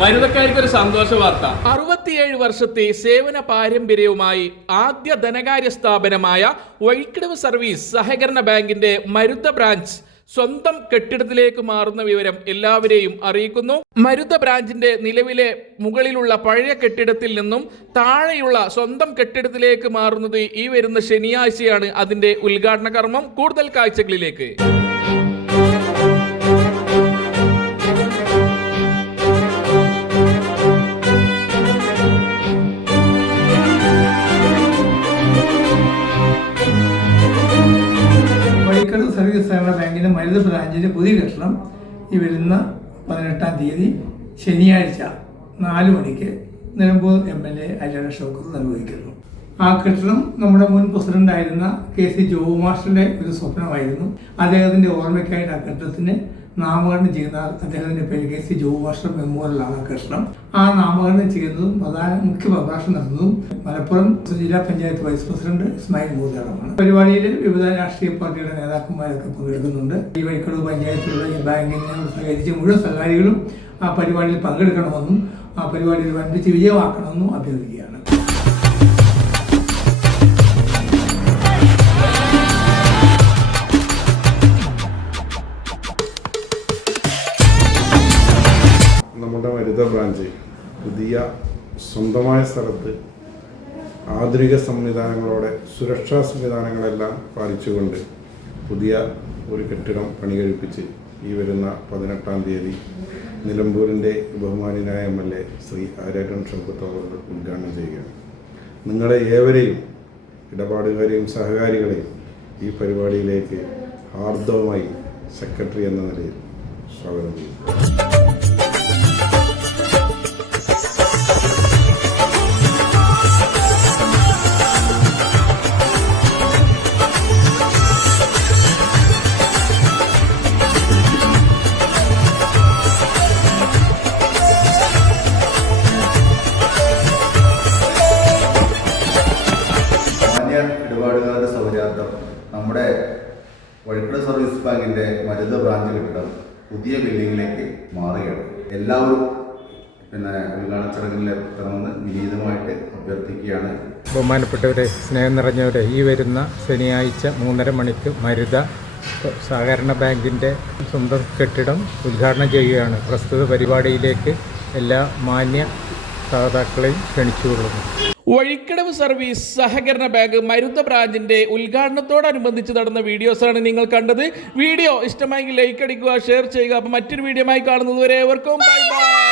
മരുതക്കാർക്ക് ഒരു സന്തോഷ വാർത്ത. 67 വർഷത്തെ സേവന പാരമ്പര്യവുമായി ആദ്യ ധനകാര്യ സ്ഥാപനമായ വഴിക്കടവ് സർവീസ് സഹകരണ ബാങ്കിന്റെ മരുത ബ്രാഞ്ച് സ്വന്തം കെട്ടിടത്തിലേക്ക് മാറുന്ന വിവരം എല്ലാവരെയും അറിയിക്കുന്നു. മരുത ബ്രാഞ്ചിന്റെ നിലവിലെ മുകളിലുള്ള പഴയ കെട്ടിടത്തിൽ നിന്നും താഴെയുള്ള സ്വന്തം കെട്ടിടത്തിലേക്ക് മാറുന്നത് ഈ വരുന്ന ശനിയാഴ്ചയാണ് അതിന്റെ ഉദ്ഘാടന കർമ്മം. കൂടുതൽ കാഴ്ചകളിലേക്ക്. വഴിക്കടവ് സർവീസ് സഹകരണ ബാങ്കിന്റെ മരുത ബ്രാഞ്ചിന്റെ പുതിയ കെട്ടിടം ഈ വരുന്ന 18-ാം തീയതി ശനിയാഴ്ച 4 മണിക്ക് നിലമ്പൂർ MLA അലിയുടെ ഷൗക്കത്ത് നിർവഹിക്കുന്നു. ആ കെട്ടിടം നമ്മുടെ മുൻ പ്രസിഡന്റായിരുന്ന KC ജോബ് മാസ്റ്ററുടെ ഒരു സ്വപ്നമായിരുന്നു. അദ്ദേഹത്തിന്റെ ഓർമ്മയ്ക്കായിട്ട് ആ കെട്ടിടത്തിന് നാമകരണം ചെയ്യുന്ന അദ്ദേഹത്തിന്റെ പേര് KC ജോബ് മാസ്റ്റർ മെമ്മോറിയലാണ് ആ കെട്ടിടം. ആ നാമകരണം ചെയ്യുന്നതും മുഖ്യ പ്രഭാഷണം നടത്തുന്നതും മലപ്പുറം ജില്ലാ പഞ്ചായത്ത് വൈസ് പ്രസിഡന്റ് ഇസ്മായിൽ മൂതാടമാണ്. പരിപാടിയിൽ വിവിധ രാഷ്ട്രീയ പാർട്ടിയുടെ നേതാക്കന്മാരൊക്കെ പങ്കെടുക്കുന്നുണ്ട്. ഈ വഴിക്കടവ് പഞ്ചായത്തിലുള്ള ഈ ബാങ്കിനെ സഹകരിച്ച മുഴുവൻ സഹകാരികളും ആ പരിപാടിയിൽ പങ്കെടുക്കണമെന്നും ആ പരിപാടിയിൽ വൻപിച്ച് വിജയമാക്കണമെന്നും അഭ്യർത്ഥിക്കുകയാണ്. നമ്മുടെ മരുത ബ്രാഞ്ച് പുതിയ സ്വന്തമായ സ്ഥലത്ത് ആധുനിക സംവിധാനങ്ങളോടെ സുരക്ഷാ സംവിധാനങ്ങളെല്ലാം പാലിച്ചുകൊണ്ട് പുതിയ ഒരു കെട്ടിടം പണി കഴിപ്പിച്ച് ഈ വരുന്ന 18-ാം തീയതി നിലമ്പൂരിൻ്റെ ബഹുമാന്യനായ MLA ശ്രീ ആര്യാടൻ ഷൗക്കത്ത് അവർ ഉദ്ഘാടനം ചെയ്യുകയാണ്. നിങ്ങളെ ഏവരെയും ഇടപാടുകാരെയും സഹകാരികളെയും ഈ പരിപാടിയിലേക്ക് ഹാർദവമായി സെക്രട്ടറി എന്ന നിലയിൽ സ്വാഗതം ചെയ്യുന്നു. ഇടപാടുകാരുടെ സൗകര്യാർത്ഥം നമ്മുടെ വഴിക്കടവ് സർവീസ് ബാങ്കിന്റെ മരുത ബ്രാഞ്ച് കെട്ടിടം പുതിയ ബിൽഡിങ്ങിലേക്ക് മാറുകയാണ്. എല്ലാവരും ഉദ്ഘാടന ചടങ്ങിൽ എത്തണമെന്ന് വിനീതമായിട്ട് അഭ്യർത്ഥിക്കുകയാണ്. ബഹുമാനപ്പെട്ടവരെ, സ്നേഹം നിറഞ്ഞവരെ, ഈ വരുന്ന ശനിയാഴ്ച 3:30 മണിക്ക് മരുത സഹകരണ ബാങ്കിൻ്റെ സ്വന്തം കെട്ടിടം ഉദ്ഘാടനം ചെയ്യുകയാണ്. പ്രസ്തുത പരിപാടിയിലേക്ക് എല്ലാ മാന്യ സഹതാക്കളെയും ക്ഷണിച്ചുകൊള്ളുന്നു. വഴിക്കടവ് സർവീസ് സഹകരണ ബാങ്ക് മരുത ബ്രാഞ്ചിന്റെ ഉദ്ഘാടനത്തോടനുബന്ധിച്ച് നടന്ന വീഡിയോസാണ് നിങ്ങൾ കണ്ടത്. വീഡിയോ ഇഷ്ടമായെങ്കിൽ ലൈക്ക് അടിക്കുക, ഷെയർ ചെയ്യുക. അപ്പോൾ മറ്റൊരു വീഡിയോയുമായി കാണുന്നതുവരെ ഏവർക്കും ബൈ ബൈ.